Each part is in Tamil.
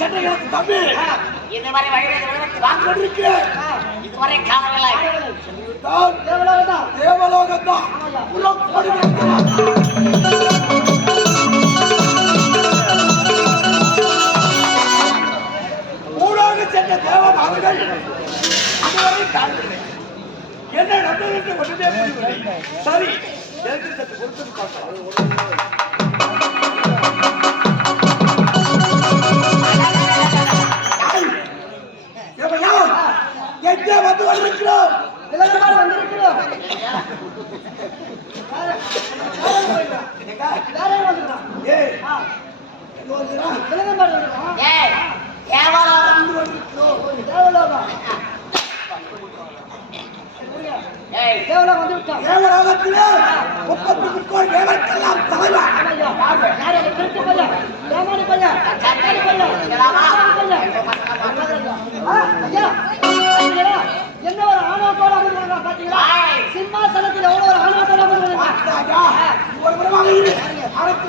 தம்பி. கொண்டிருக்கிறேன் இதுவரை காணவில்லை. உலகம் தேவமானங்கள் இதுவரை காணவில்லை. என்ன நடந்தது என்று ஒன்றுமே புரியவில்லை. சரி எனக்கு சற்று பொறுத்து பார்க்கலாம். தேவலோகம் வந்து விட்டோம். தேவலோகத்திலே முப்பத்தி முக்கோடி தேவருக்கெல்லாம் தலைவர் பையன். பையன். பையன். ஐயா, ஆணவத்தோட பாத்தீங்களா? சிம்மாசனத்தில் எவ்வளவு ஒரு ஆணவத்தோட ஒரு இரு. அழைத்து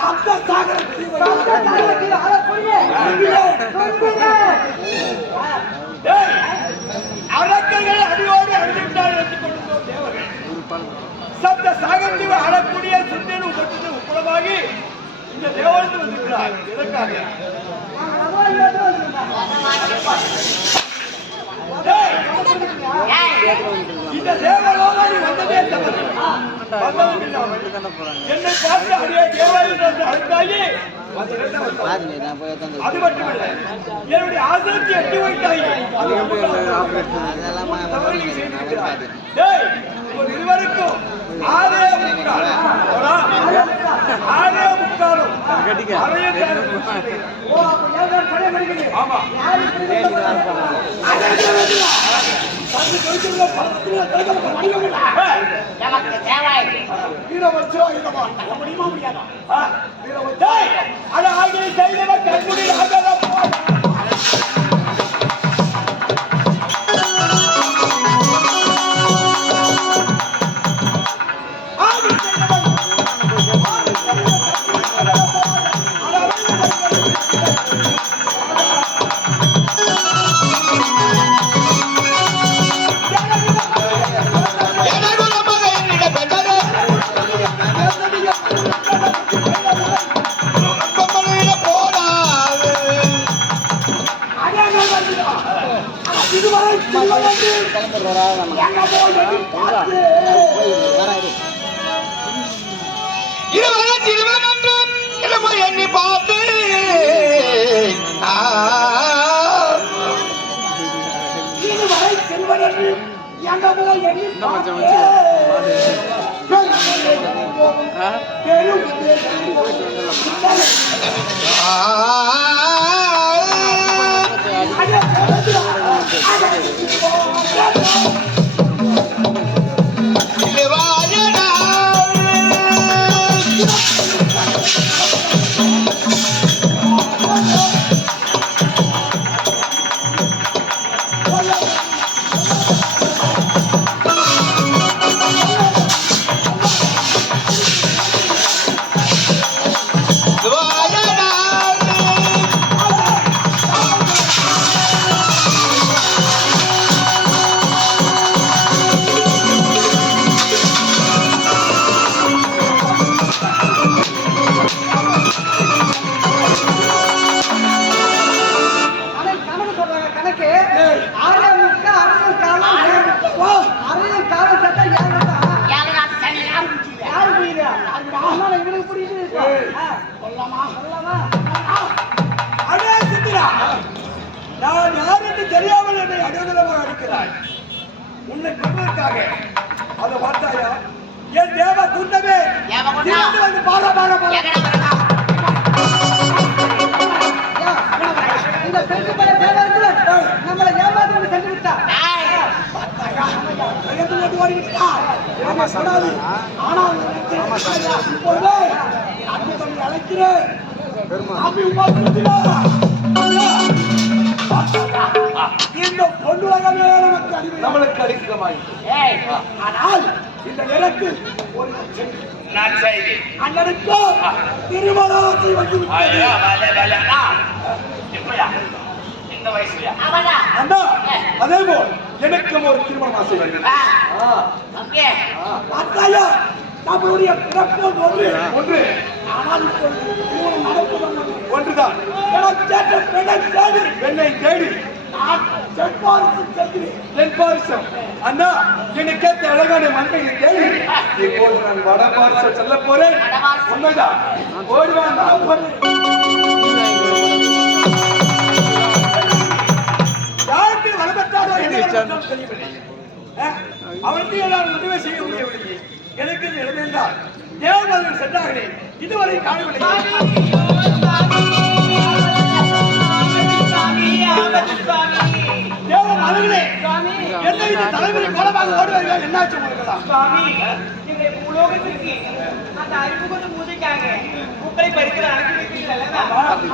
சப்த சாகர சப்த தாளத்தில அழக்கூடிய தும்பிலே. அரக்கர்கள் அடியோடு அழிந்தால் என்று கொண்டிருந்தோம் தேவர்கள் சப்த சாகத்தில் அழக்கூடிய சுந்தேன் உபத்தின் இந்த தேவருக்கு வந்திருக்கிறார் எதற்காக இந்த தேவலோகம் நீ வந்ததே தவறு என்னை பார்த்து அடியே தேவன் என்று அழைத்தாயே அது என்னுடைய ஆசிரியத்தை எட்டி வைத்தாயே உங்கள் இருவருக்கும் முக்காலும். ஆமா. நமக்கு தேவை வீரவச்சோ? தள்ள முடியுமா முடியாதா? வீரவச்சோ. அட ஆகிய செய்தவன் கண்முடியில் ஆகாதம் இதுவரை திருவள்ளி பார்த்து எண்ணி பார்த்து ஆ, இதுவரை செல்வன் என்று எண்ணி பார்த்து பெரும் ஆ, கொள்வதற்காக அதை பார்த்தாயா? என் தேவ குண்டமே. திறந்து வந்து பார பார பார. இந்த பெண்ணு பைய தேவர்கள் நம்மளை ஏமாத்தி சென்று விட்டா? சொல்லாது. ஆனால் இப்பொழுது அழைக்கிறேன். ஆனால் இந்த நேரத்தில் ஒரு. நற்செய்தி. அண்ணனுக்கு வலே, வலே. அண்ணா, இப்பயா? இந்த வயசுலயா? அவனா? அண்ணா அதே போல் எனக்கும் ஒரு திருமணம் அத்தாயா நம்மளுடைய பிறப்பு ஒன்று. ஒன்று. ஆனால் திருமணம் நடப்பது ஒன்று. ஒன்றுதான் பெண்ணை தேடி. பெண்ணை தேடி. நான் தென்பாரிசம். செல்கிறேன் தென்பாரிசம் அண்ணா எனக்கு கேட்ட அழகான மண்டையை தேடி இப்போது நான் வடபாரிசம் செல்ல போறேன். உண்மைதான் ஓடுவான் நான் போறேன். யாருக்கு வரப்பட்டாரோ என்ன வரப்பட்டாரோ தெரியவில்லை. அஹ், அவருக்கு எல்லாம் உதவி செய்ய முடியவில்லை. எனக்கு இது இழந்தால் தேவர்கள் சென்றார்களே. இதுவரை காணவில்லை. தலைமுறை கோலமாக ஓடுவார்கள் என்னாச்சு உங்களுக்கெல்லாம்? சுவாமி இந்த பூலோகத்திற்கு அந்த அறிமுகத்து பூஜைக்காக பூக்களை பறிக்கிற அனுப்பி வைக்கிறீர்கள்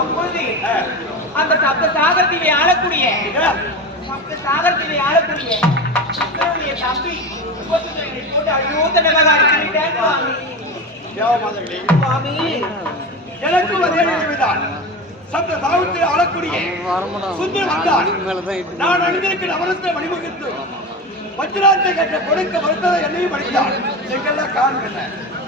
அப்பொழுது அந்த சப்த சாகரத்திலே ஆளக்கூடிய சப்த சாகரத்திலே ஆளக்கூடிய சுக்கிரனுடைய தம்பி முப்பத்தி போட்டு அயோத்தனமாக அடித்துவிட்டார் சுவாமி. தேவ மகனே சுவாமி எனக்கு ஒரே நினைவுதான் சத்த தாவத்தில் அழக்கூடிய சுந்தர் வந்தார். நான் அணிந்திருக்கிற நவரத்ன மணிமுகத்து வஜ்ராத்தை கட்ட கொடுக்க மறுத்ததை என்னையும் படித்தார் எங்கெல்லாம் காரணம் என்ன?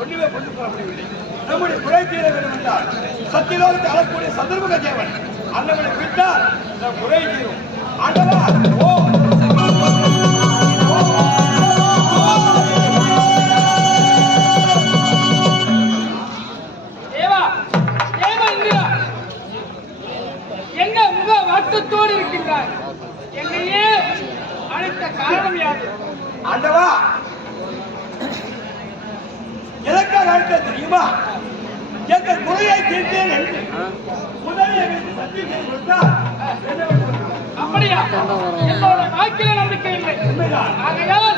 ஒன்றுமே கொண்டு போக முடியவில்லை. நம்முடைய குறை தீர வேண்டும் என்றால் சத்தியலோகத்தை அழக்கூடிய சந்தர்ப்பக தேவன் அண்ணவனை விட்டால் நம் குறை தீரும். அண்ணவா ஓ என்ன முக வருத்தத்தோடு இருக்கின்றார் ஆண்டவா எதற்காக அழைத்த தெரியுமா? எங்கள் குறையை தீர்த்தேன் முதலில் சத்தியம்? அப்படியா? என்னோட வாக்கில நம்பிக்கை இல்லை. ஆகையால்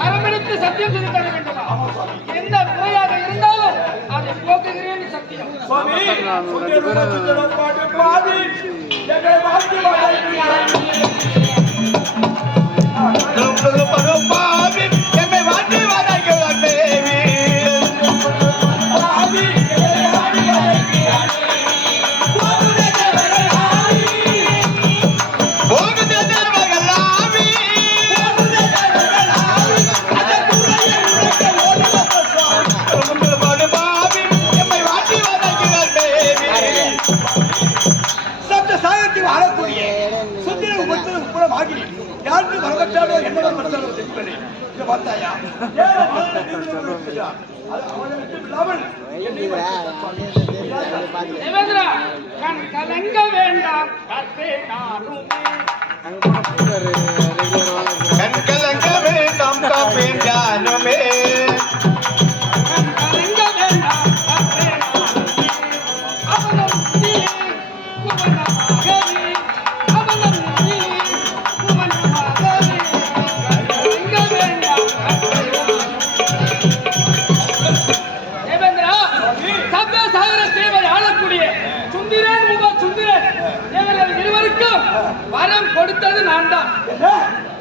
கரமெடுத்து சத்தியம் செய்து தர வேண்டுமா? எந்த குறையாக இருந்தாலும் அதை போக்குகிறேன் சத்தியம். சுந்தர பாட்டு பாடி எங்களை ஆகி யாருக்கு வரப்பட்டாலோ என்ன வரப்பட்டாலோ தெரியவில்லை. இங்க பார்த்தாயா? ஏன் மகனை நீங்க இருக்கிறார்? வரம் கொடுத்தது நான் தான்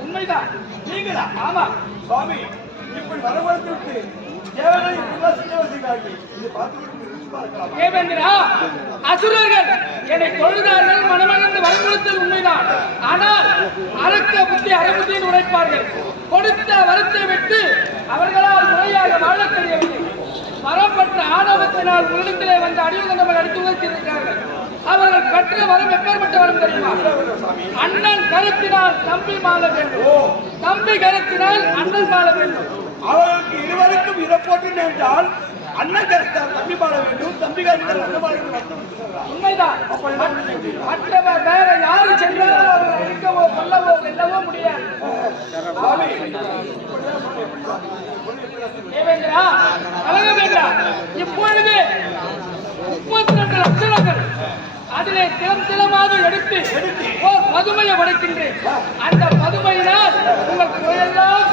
உண்மைதான். நீங்களா? ஆமா. சுவாமி இப்படி வரவழைத்து விட்டு தேவனை இப்படிலாம் செய்ய வசீர்கள் இது பார்த்து விட்டு ருசி பார்க்கலாம். தேவேந்திரா அசுரர்கள் என்னை தொழுதார்கள் மனமகிழ்ந்து வரம் கொடுத்தது உண்மைதான். ஆனால் அறக்க புத்தி அறபுத்தியில் உரைப்பார்கள். கொடுத்த வரத்தை விட்டு அவர்களால் முறையாக வாழத் தெரியவில்லை. வரம் பெற்ற ஆணவத்தினால் உள்ளத்திலே வந்து நம்ம அடித்து வைத்திருக்கிறார்கள் அவர்கள் பெற்ற வரம் எப்பேற்பட்ட வரம் தெரியுமா? அண்ணன் கருத்தினால் தம்பி மாற வேண்டும். தம்பி கருத்தினால் அண்ணன் மாற வேண்டும். அவர்களுக்கு இருவருக்கும் இதை போட்டு என்றால் அண்ணன் கருத்தால் தம்பி பாட வேண்டும் தம்பி கருத்தால் அண்ணன் பாட வேண்டும். உண்மைதான். மற்றவர் வேற யாரு சென்றாலும் அவர்களை அழிக்கவோ கொல்லவோ வெல்லவோ முடியாது. தேவேந்திரா கலகவேந்திரா இப்பொழுது முப்பத்தி ரெண்டு லட்சணங்கள் அதிலே தினம் தினமாக எடுத்து. ஓர் பதுமையை படைக்கின்றேன். அந்த பதுமையினால் உங்கள் குறையெல்லாம்